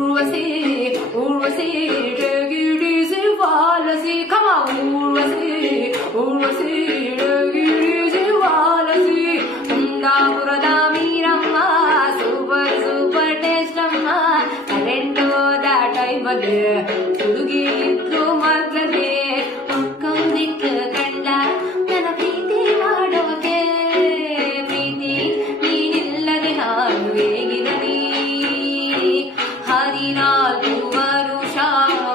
Urvasi, Urvasi, take it easy, Valasi, come on, Urvasi, Urvasi, take it easy, Valasi, Undapurada Meerama, super, super taste amma, talent that time again, Tudugi into Matlade, come with Kanda, Nana Priti Madavake, Priti, Nidilladi Hanu Egidani. ಹದಿನಾಲ್ಕು ವರುಷ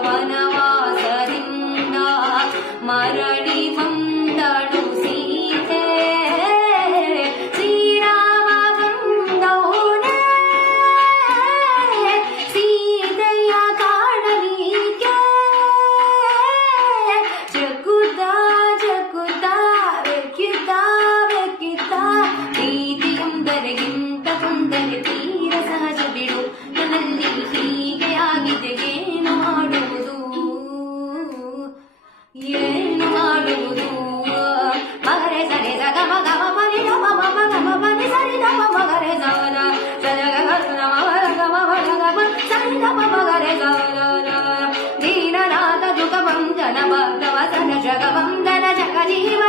ವನವಾಸದಿಂದ ಮರಳಿ ಬಂದಳು ಸೀತೆ ಶ್ರೀರಾಮ ಬಂದವನೇ ಸೀತೆಯ ಕಾಣಲಿಕ್ಕೆ ಜಗುತ್ತ ಜಗುತ್ತ ಬೆಕ್ಕಿತ್ತ ಬೆಕ್ಕಿತ್ತ ಪ್ರೀತಿಯೊಂದರಿಗಿಂತ ಕೊಂದರೆ ತೀರ ಸಹಜ ಬಿಡು ನನ್ನಲ್ಲಿ ಹೀಗೆ ಆಗಿದೆ ಏನು ಮಾಡುವುದು ಏನು ಮಾಡುವುದು ಮಗರೆ ಸರಿ ಸಗ ಮಗ ಮನಿ ಗಮ ಮಮ ಗಮ ಮನಿ ಸರಿ ಗಮ ಮಗರೆ ಸವನ ಸರಗ ಸರಿ ಗಮ ಮಗರೆ ಸವನ ದೀನನಾಥ ದುಃಖ ವಂದನ ಭಕ್ತವಸನ ಜಗ ವಂದನ ಜಗ ಜೀವ